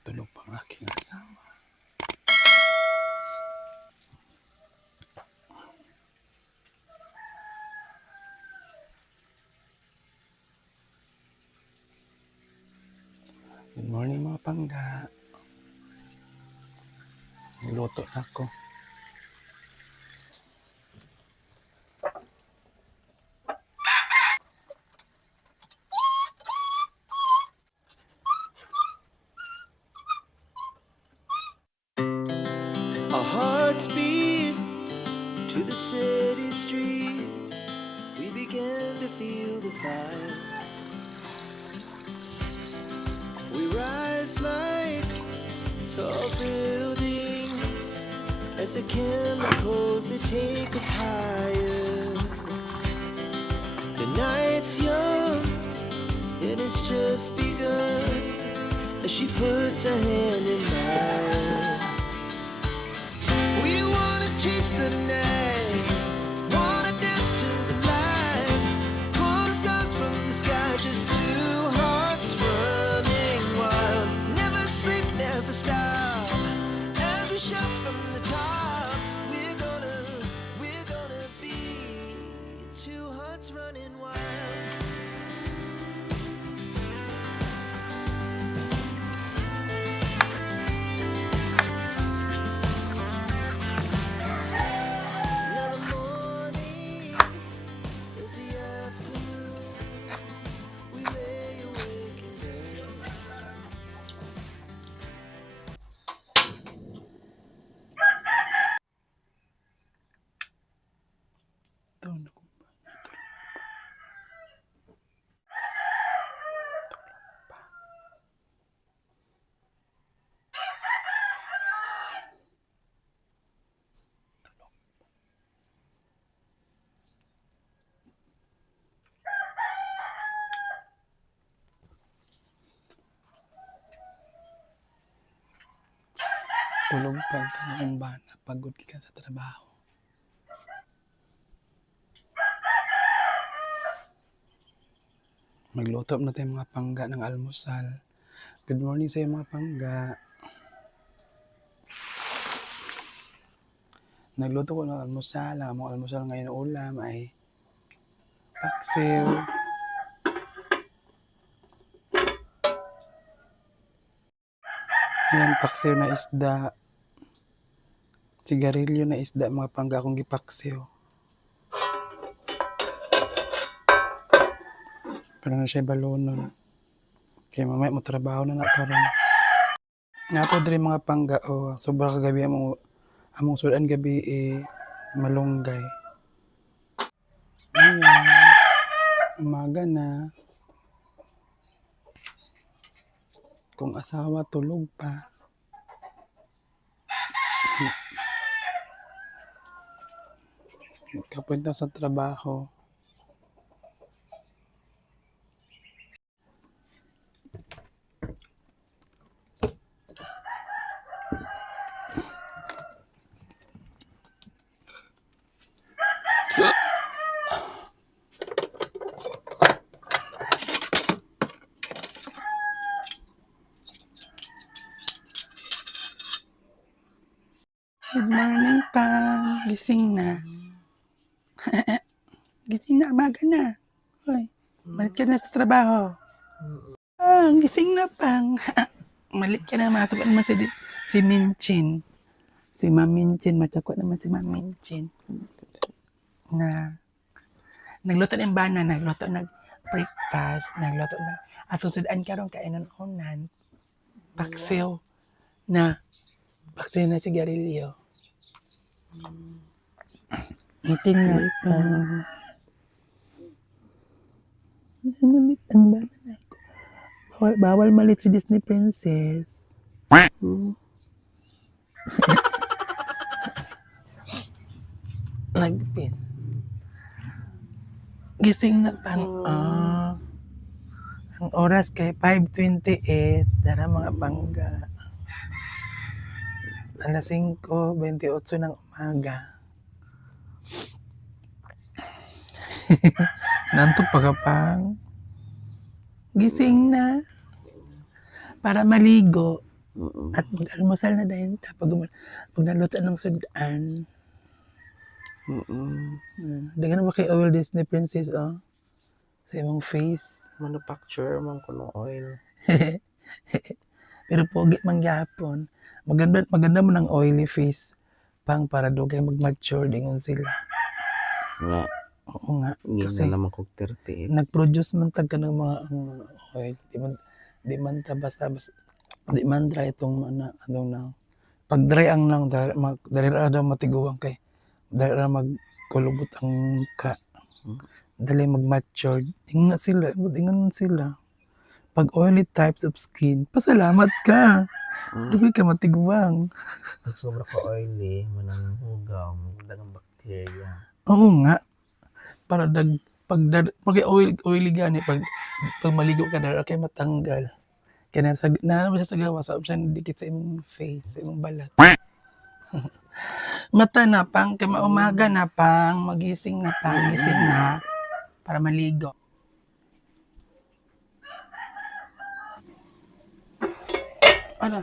Tulog pang aking asawa. Good morning mga pangga. Niluto na ako. Our hearts beat to the city streets. We began to feel the fire. We rise like tall buildings as the chemicals they take us higher. The night's young and it's just begun as she puts her hand in mine. We wanna chase the night, wanna dance to the light, pull the stars from the sky, just two hearts running wild. Never sleep, never stop, as we shout from the top. We're gonna be two hearts running wild. Tulog pa. Tulog pa. Tanong ba na pagod ka sa trabaho? Magluto na tayo mga pangga ng almusal. Good morning sa iyo mga pangga. Nagluto ko ng almusal. Ang among almusal ngayon ulam ay paksiw. Yan, paksiw na isda. Sigarilyo na isda mga pangga akong gipaksiw. Pero na siya balonon. Kaya mamaya mo trabaho na karon. Nga po diri mga pangga sobra kagabi among sudan gabi malunggay. Ayan. Umaga na. Kung asawa tulog pa. Kapunta sa trabaho. Good morning, Pang. Gising na. Gising na, umaga na. Hoy, malit ka na sa trabaho. Gising na, Pang. Malit ka na, masok naman si Minchin. Si Ma'am Minchin, matsakot naman si Ma'am Minchin. Nagluto ng bana, nagluto ng breakfast, nagluto na. Asusudan ka ron, kainan-unan. Paksiw na sigarilyo. Meeting na pa. Malit ang bana na ako. Bawal malit si Disney Princess. Nagpin. Gising na Pang. Ang oras kay 5:28. Dara mga pangga. Alas 5:28 ng umaga. Nantok pa ka Pang. Gising na. Para maligo. At mag-almusal na din. Pag naluto ng sudan. Dagan mo kay oil Disney Princess, oh. Sa imong face. Manufacturer man ko ng oil. Pero pogi man gyapon. Maganda mo ng oily face. Pang para dugay mag-mature dingon sila. Nga, Oo nga. hindi Kasi na naman kog 38. nag-produce man tag ng mga oil. Di man ta basta di man dry itong ano na. Pag dry ang nang dali ra daw matiguang kay dali ra magkulubot ang ka. Dali mag-mature. Ingon sila. Pag oily types of skin, pasalamat ka. Dugay ka matiguang. Pag sobra ka oily, manang hugaw, dagang bakterya. Oo nga. Para pag oily gani pag maligo ka dara kay matanggal. Kaya na siya sa gawa sa option dikit sa imong face, sa imong balat. Mata na pang kay maumaga na pang gising na para maligo. Ano?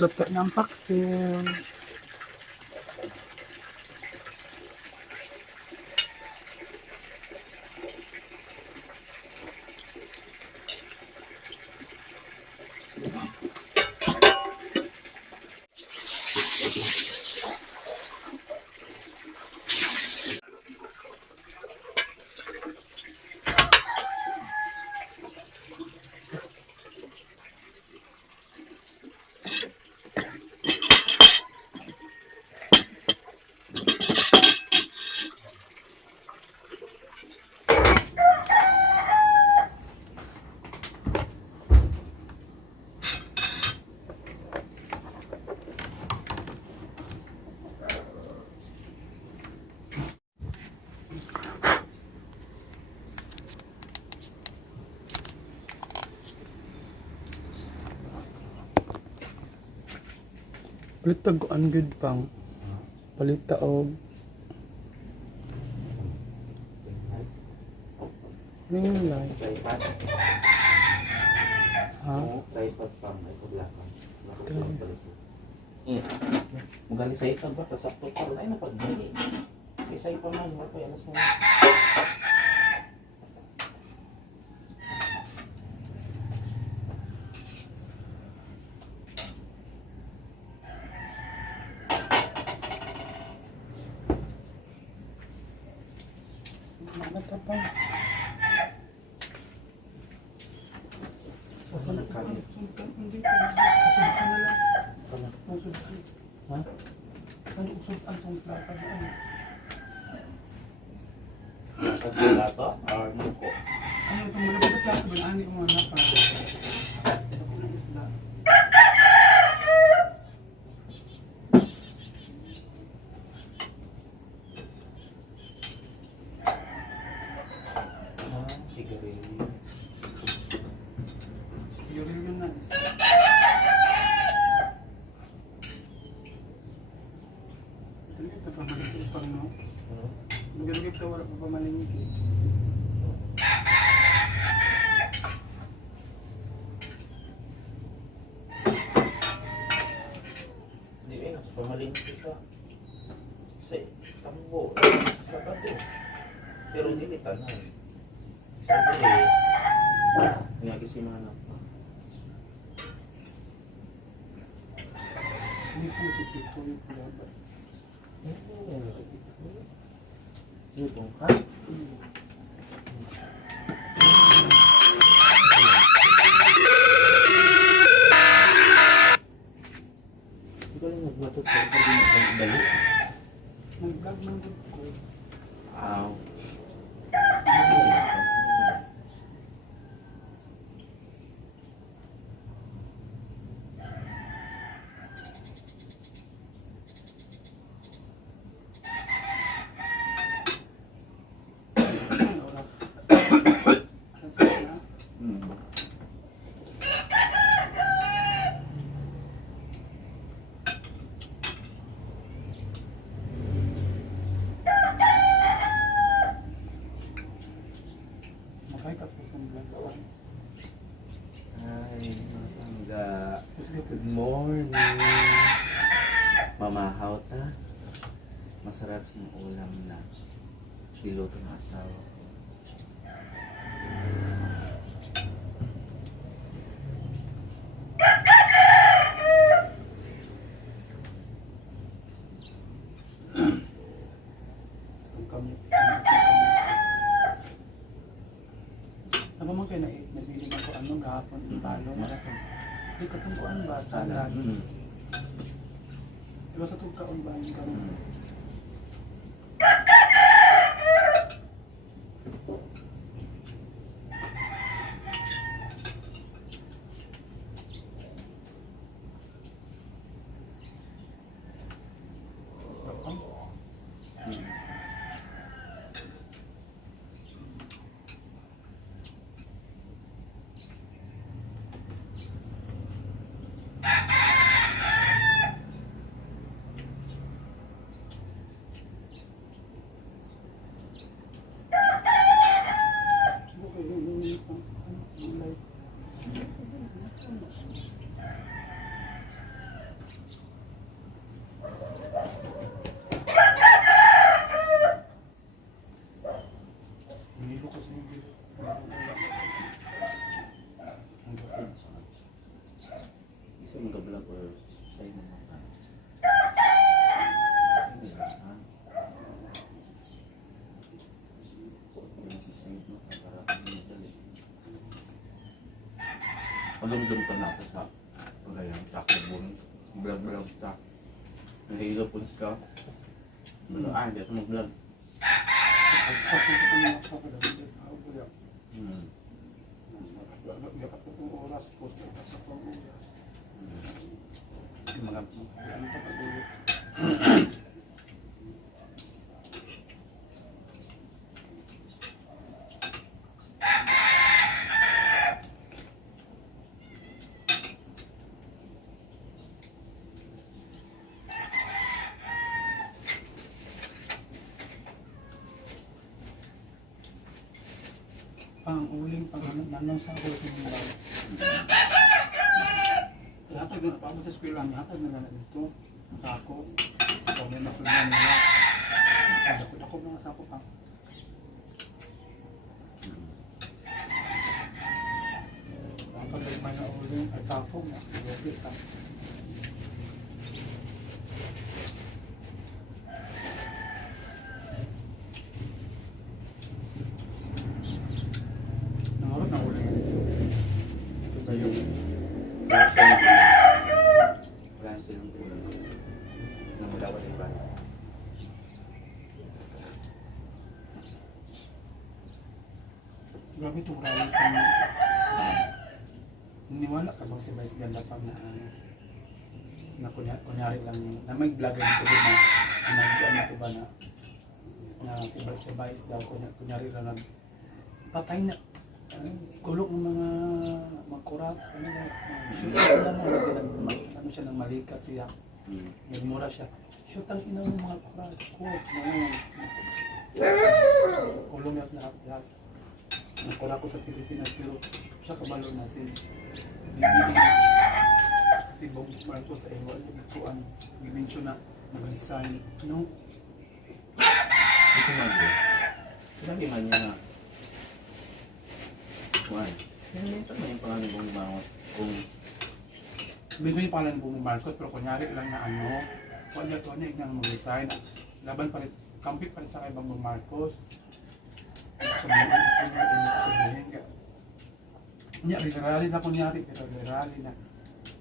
Luto ng paksin. Palita ko ang good pang. Palita og ring light. Ha? Tripod pa, may paglakan. Magali sa itan ba? Kasapot pa rin na pag-bili. Isa pa man, wala pa alas na. Mata pa. Asa na kanin? Hindi ko. Kasunod ka na lang. Ha? Saan usutan tong plata na ano? Pag-wala to? Or nuko? Ano itong malapit na plata ba? Ani ko mga napa. Ito ko ng isda. Sigarilyo. Siguro yun na. Ito pa malapit pang no? Magandang ito wala pa pamalingki. Hindi eh, pamalinti ka. Sa tambo, sa bato. Pero hindi tanan. Sabi eh, nagisimanap pa. Hindi po si Tito yung plata. Lutong ka? Hindi ka lang nagbatot sa pwede magdali. Nag-vlog ng good ko. Aw. Oras. Oras na. Good morning. Mamahaw ta. Masarap yung ulam na niluto ng asawa ko. Ano mo kayo nabili na ko anong kahapon yung talo? Hindi ka tungkuan ba? Salad. Diba sa tungkaon ba yung karoon? Isa mag-vlog or sa'yo mo mga Malumdum ka na ako sa pagayang takibon. Vlog-vlog ka. Nahilo po ka. Hindi ako mag-vlog. Pang uling, pang nanong sa ako sa mga hatag na pa sa eskwela niya, hatag na na dito sa ako. Ito may masunod nila. Ako mga sa ako pa. Kapag may na uling, ay tapong na. Lopit ka. Nangarot na uling. Ito ba yung Wala silang ulam. Nang wala yung bata. grabe itong rally kang niniwala ka bang si Vice ganda pag na kunyari lang na may vlogger dito din na nagbuan na ito ba na si Vice daw kunyari lang patay na kulok ng mga magkurat ano siya ng malika siya nagmura siya shoot ang ina ng mga kurat kulong niya lahat nakura ko sa Pilipinas pero siya kabalo na si Bong Marcos ay wala nagkuhan gimensyon na mag-resign no? Gusto mag-go. Sabi man niya na why? Ito na yung pangalan kong bangot kung medyo yung pangalan Bong Marcos pero kunyari lang na wala to niya ignang mag-resign laban pa rin kampi pa rin sa kay Bong Marcos sabihin ka niya rally na kunyari pero rally na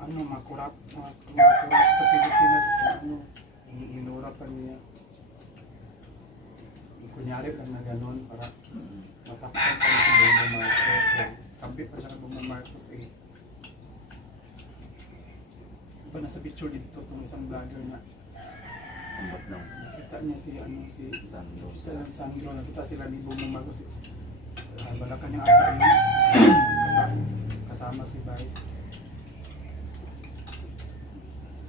makurap sa Pilipinas minura pa niya kunyari lang na gano'n para matapakan pa rin si Bong Marcos kampi pa siya ng Bong Marcos diba nasa picture dito itong isang vlogger na ambot lang. nakita niya si Sandro, nakita sila ni Bong Marcos balakan niya ata yung kasama si Vice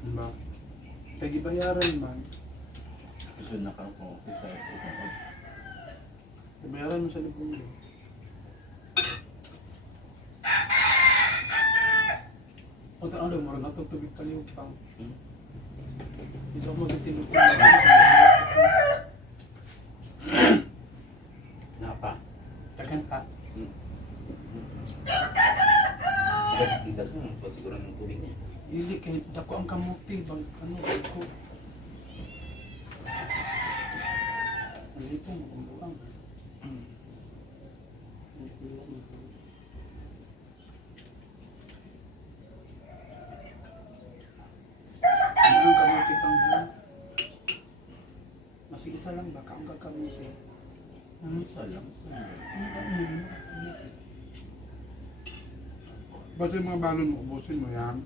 diba? Kaya gibayaran man Susunod na kang kung okay sa ito. gibayaran mo siya ni Bong. O ano, murag atong tubig kaliw pa. Hmm? Isa mo sa tinod. Napa. Tagan pa. Idag mo, so siguro ng tubig niya. Ili kay dako ang kamuti bang ano ko. Hindi po makumbuang. Ang kamuti pang ha. Mas isa lang baka ang kakamuti. Isa lang. Basta yung mga balon mo, ubusin mo yan.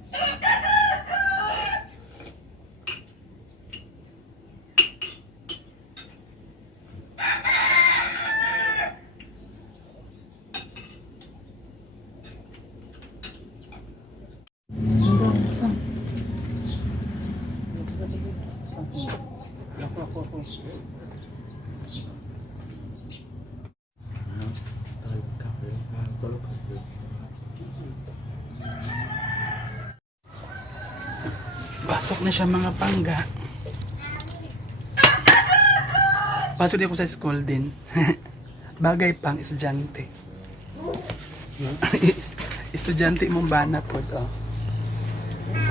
Pasok na siya mga pangga. Pasok din ako sa school din. Bagay pang estudyante. Estudyante mong bana po to.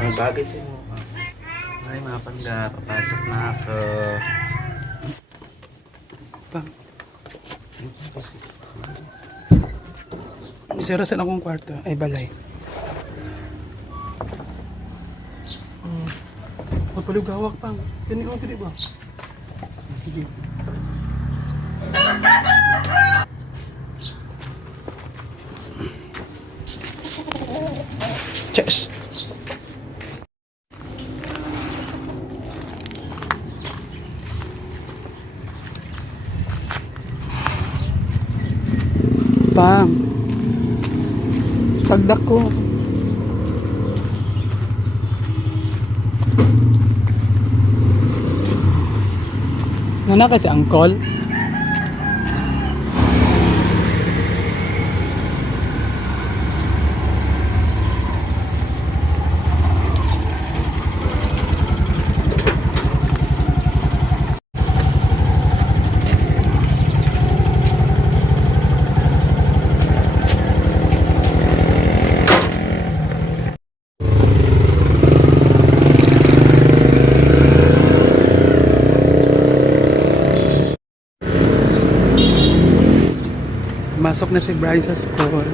Ang bagay sa mo. Ay, mga pangga, papasok na ako. Pang. Sira sa akong kwarto. Ay, balay. Magpalugawak pang. Ganun ako, di ba? Sige. Cheers. Pang. Tagdak ko. Nana kasi angkol. Masok na si Brian sa school.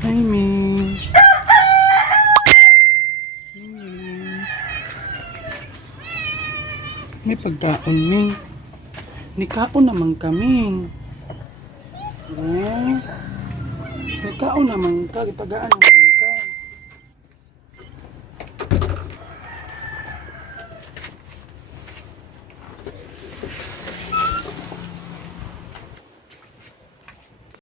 Hi, Ming. May pagkaon, Ming. Nikaon naman kaming. Nikaon naman ka. Ipagaan naman